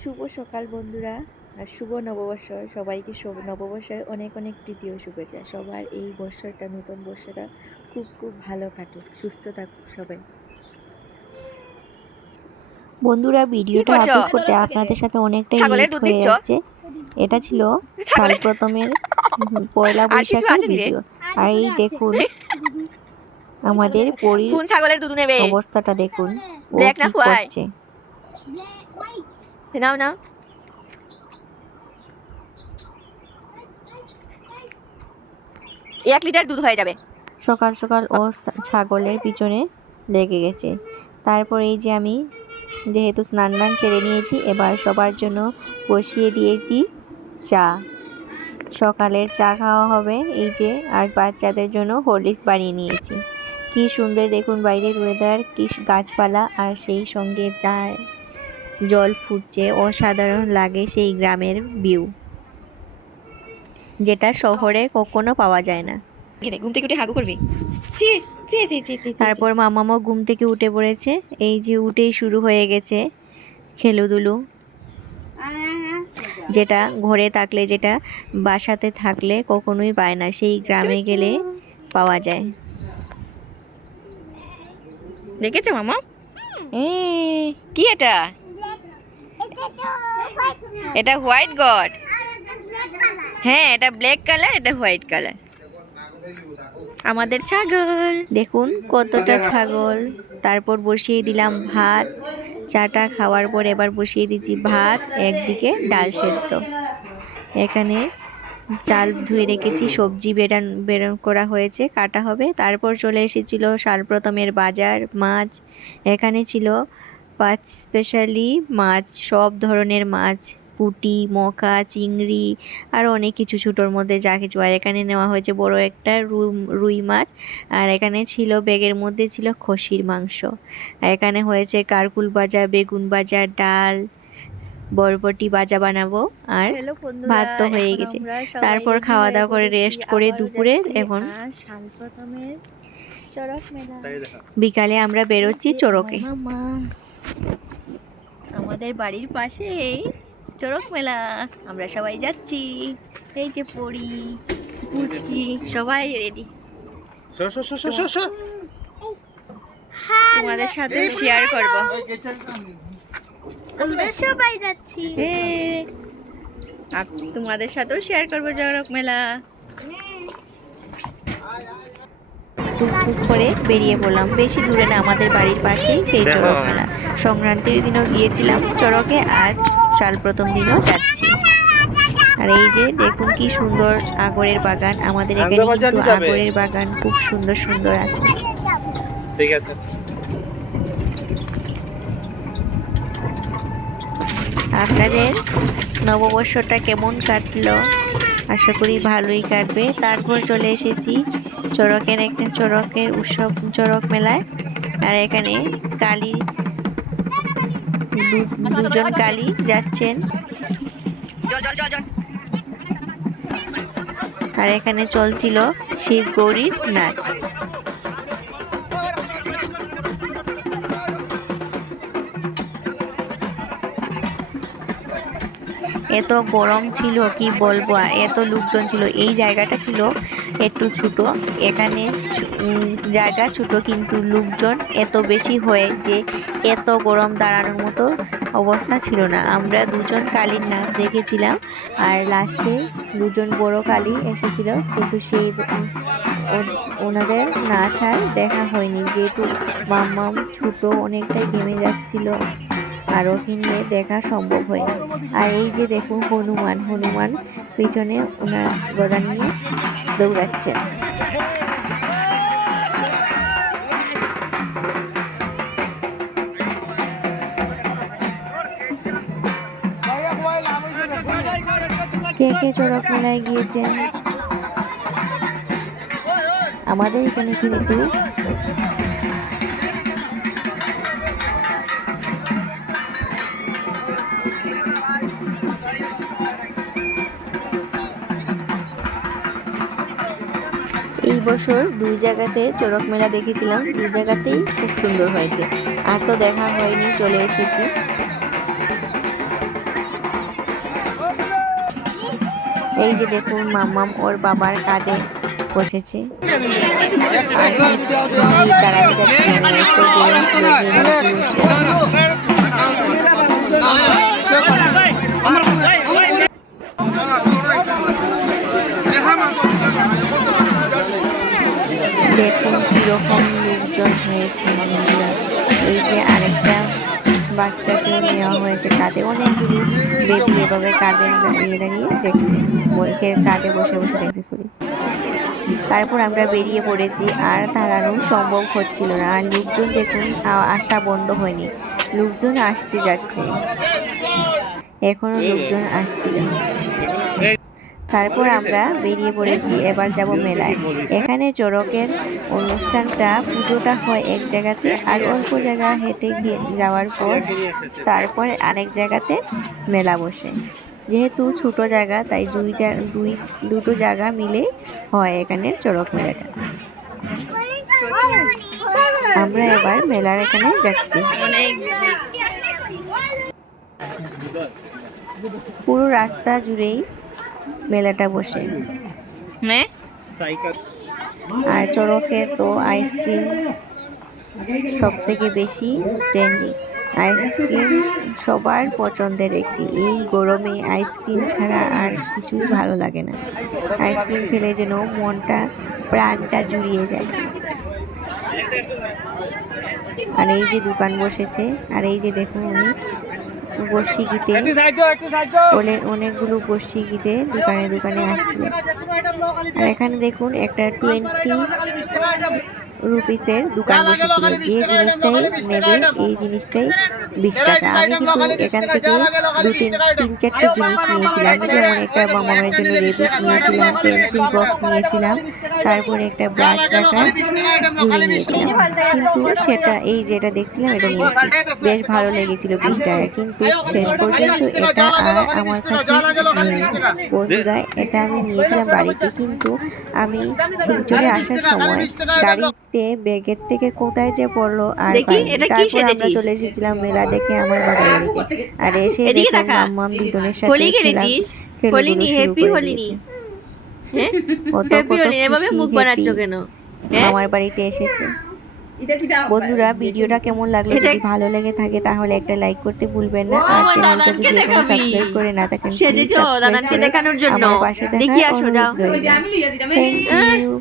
শুভ সকাল বন্ধুরা, আর শুভ নববর্ষ। সবাইকে শুভ নববর্ষের অনেক অনেক প্রীতি ও শুভেচ্ছা। সবার এই বর্ষটা, নতুন বর্ষটা খুব খুব ভালো কাটুক, সুস্থ থাকুক সবাই। বন্ধুরা, ভিডিওটা আপলোড করতে আপনাদের সাথে অনেকটাই লেট হয়ে যাচ্ছে। এটা ছিল সাল প্রথমের পয়লা বৈশাখের ভিডিও। আর এই দেখুন আমাদের পরীর অবস্থাটা দেখুন, ও কি করছে। নাও নাও, 1 লিটার দুধ হয়ে যাবে। সকাল সকাল ও ছাগলের পিছনে লেগে গেছে। তারপর এই যে আমি যেহেতু স্নান সেরে নিয়েছি, এবার সবার জন্য বসিয়ে দিয়েছি চা। সকালের চা খাওয়া হবে এই যে, আর বাচ্চাদের জন্য হরলিক্স বানিয়ে নিয়েছি। কি সুন্দর দেখুন বাইরের ওয়েদার, কি গাছপালা, আর সেই সঙ্গে চা জল ফুটছে। অসাধারণ লাগে সেই গ্রামের ভিউ, যেটা শহরে কখনো পাওয়া যায় না। ঘুম থেকে উঠে হাগু করবি। তারপর মামামা ঘুম থেকে উঠে পড়েছে। এই যে উঠেই শুরু হয়ে গেছে খেলুদুলু, যেটা ঘরে থাকলে, যেটা বাসাতে থাকলে কখনোই পায় না, সেই গ্রামে গেলে পাওয়া যায়। দেখেছো মামা? কি এটা? এটা হোয়াইট গড। হ্যাঁ, এটা ব্ল্যাক কালার, এটা হোয়াইট কালার। আমাদের ছাগল দেখুন, কতটা ছাগল। তারপর বসিয়ে দিলাম ভাত। চাটা খাওয়ার পর এবার বসিয়ে দিচ্ছি ভাত, একদিকে ডাল সেদ্ধ। এখানে চাল ধুয়ে রেখেছি, সবজি বেরন করা হয়েছে, কাটা হবে। তারপর চলে এসেছিল সাল প্রথমের বাজার, মাছ। এখানে ছিল 5 স্পেশালি মাছ, সব ধরনের মাছ, পুঁটি, মকা, চিংড়ি, আর অনেক কিছু ছোটোর মধ্যে যা কিছু। আর এখানে নেওয়া হয়েছে বড় একটা রুই মাছ। আর এখানে ছিল ব্যাগের মধ্যে ছিল খসির মাংস। আর এখানে হয়েছে কারকুল ভাজা, বেগুন ভাজা, ডাল, বরবটি ভাজা বানাবো, আর ভাত তো হয়ে গেছে। তারপর খাওয়া দাওয়া করে রেস্ট করে দুপুরে এখন বিকালে আমরা বেরোচ্ছি চড়কে। আমাদের বাড়ির পাশেই চড়ক মেলা, আমরা সবাই যাচ্ছি। এই যে পড়ি, পুচকি, সবাই রেডি। তোমাদের সাথে শেয়ার করব, আমরা সবাই যাচ্ছি। তোমাদের সাথেও শেয়ার করবো চড়ক মেলা। টুকটুক করে বেরিয়ে পড়লাম, বেশি দূরে না, আমাদের বাড়ির পাশেই সেই চড়ক মেলা। সংক্রান্তির দিনও গিয়েছিলাম চড়কে, আজ সাল প্রথম দিনও যাচ্ছি। আর এই যে দেখুন কি সুন্দর আগরের বাগান। আমাদের এখানে কিন্তু আগরের বাগান খুব সুন্দর সুন্দর আছে। ঠিক আছে, আপনাদের নববর্ষটা কেমন কাটলো? আশা করি ভালোই কাটবে। তারপর চলে এসেছি চড়কের উৎসব, চড়ক মেলায়। আর এখানে কালী, দুজন কালী যাচ্ছেন। আর এখানে চলছিল শিব গৌরীর নাচ। এত গরম ছিল কি বলবো, এত লোকজন ছিল। এই জায়গাটা ছিল একটু ছোট, এখানে জায়গা ছোট, কিন্তু লোকজন এত বেশি হয়ে যে এত গরম দাঁড়ানোর মতো অবস্থা ছিল না। আমরা দুজন কালীর নাচ দেখেছিলাম, আর লাস্টে দুজন বড় কালী এসেছিল, কিন্তু সেই ওনাদের নাচ আর দেখা হয়নি, যেহেতু মাম্মাম ছোট, অনেকটাই ঘেমে যাচ্ছিল, আর ওকে নিয়ে দেখা সম্ভব হয়নি। আর এই যে দেখুন হনুমান পিছনে ওনার গদা নিয়ে দৌড়াচ্ছেন। কে কে চড়ক মেলায় গিয়েছেন? আমাদের এখানে কিন্তু এই বছর 2 জায়গাতে চড়ক মেলা দেখেছিলাম, 2 জায়গাতেই খুব সুন্দর হয়েছে। আর তো দেখা হয়নি, চলে এসেছি। এই যে দেখুন মাম্মাম ওর বাবার কাঁধে বসেছে। আর তার আমি যাচ্ছি দেখুন কিরকম লোকজন হয়েছে। এই যে আরেকটা বাচ্চাকে নেওয়া হয়েছে কাঁধে, অনেকগুলি বেবি এভাবে কাঁধে দাঁড়িয়ে দাঁড়িয়ে দেখছে, কাঁধে বসে বসে দেখছে সরি। তারপর আমরা বেরিয়ে পড়েছি, আর দাঁড়ানো সম্ভব হচ্ছিল না। আর লোকজন দেখুন আসা বন্ধ হয়নি, লোকজন আসতে যাচ্ছে, এখনো লোকজন আসছিল। তারপর আমরা বেরিয়ে পড়েছি, এবার যাব মেলায়। এখানে চড়কের অনুষ্ঠানটা পুজোটা হয় এক জায়গাতে, আর অল্প জায়গা হেঁটে যাওয়ার পর তারপর আরেক জায়গাতে মেলা বসে। যেহেতু ছোট জায়গা তাই দুটো জায়গা মিলে হয় এখানে চড়ক মেলাটা। আমরা এবার মেলার এখানে যাচ্ছি। পুরো রাস্তা জুড়েই মেলাটা বসে। আর চড়কের তো আইসক্রিম সব থেকে বেশি ট্রেন্ডিং। আইসক্রিম সবার পছন্দের একটি। এই গরমে আইসক্রিম ছাড়া আর কিছুই ভালো লাগে না। আইসক্রিম খেলে যেন মনটা প্রাণটা জুড়িয়ে যায়। আর এই যে দোকান বসেছে, আর এই যে দেখুন উনি বর্ষি গীতে অনেকগুলো বর্ষি গীতে দোকানে দোকানে আসছে। আর এখানে দেখুন একটা 20 রুপিসের দোকান বসেছিল, যে জিনিসটাই নেবে এই জিনিসটাই 20 টাকা। আমি কিন্তু এখান থেকে তিন চারটে জিনিস নিয়েছিলাম, যেমন একটা মামামের জন্য রেবিট নিয়েছিলাম, পেন্সিল বক্স নিয়েছিলাম, তারপরে একটা ব্রাশ রাখার ঝুড়ি নিয়েছিলাম। কিন্তু সেটা এই যেটা দেখছিলাম এটা নিয়েছি, বেশ ভালো লেগেছিল 20 টাকা, কিন্তু শেষ পর্যন্ত এটা আর আমার কাছে বন্ধুরা এটা আমি নিয়েছিলাম বাড়িতে। কিন্তু আমি শিলচরে আসার সময় গাড়িতে ব্যাগের থেকে কোথায় যে পড়লো আর তারপর আমরা চলে এসেছিলাম মেলা দেখে আমার বাবার বাড়িতে। আর এসে দেখলাম মাম্মাম দিদনের সাথে আমার বাড়িতে এসেছে। বন্ধুরা ভিডিওটা কেমন লাগলো, যদি ভালো লেগে থাকে তাহলে একটা লাইক করতে ভুলবেন না, আর চ্যানেলটা যদি এখনো সাবস্ক্রাইব করে না থাকেন আমার পাশে থাকার অনুরোধ রইল। Thank you.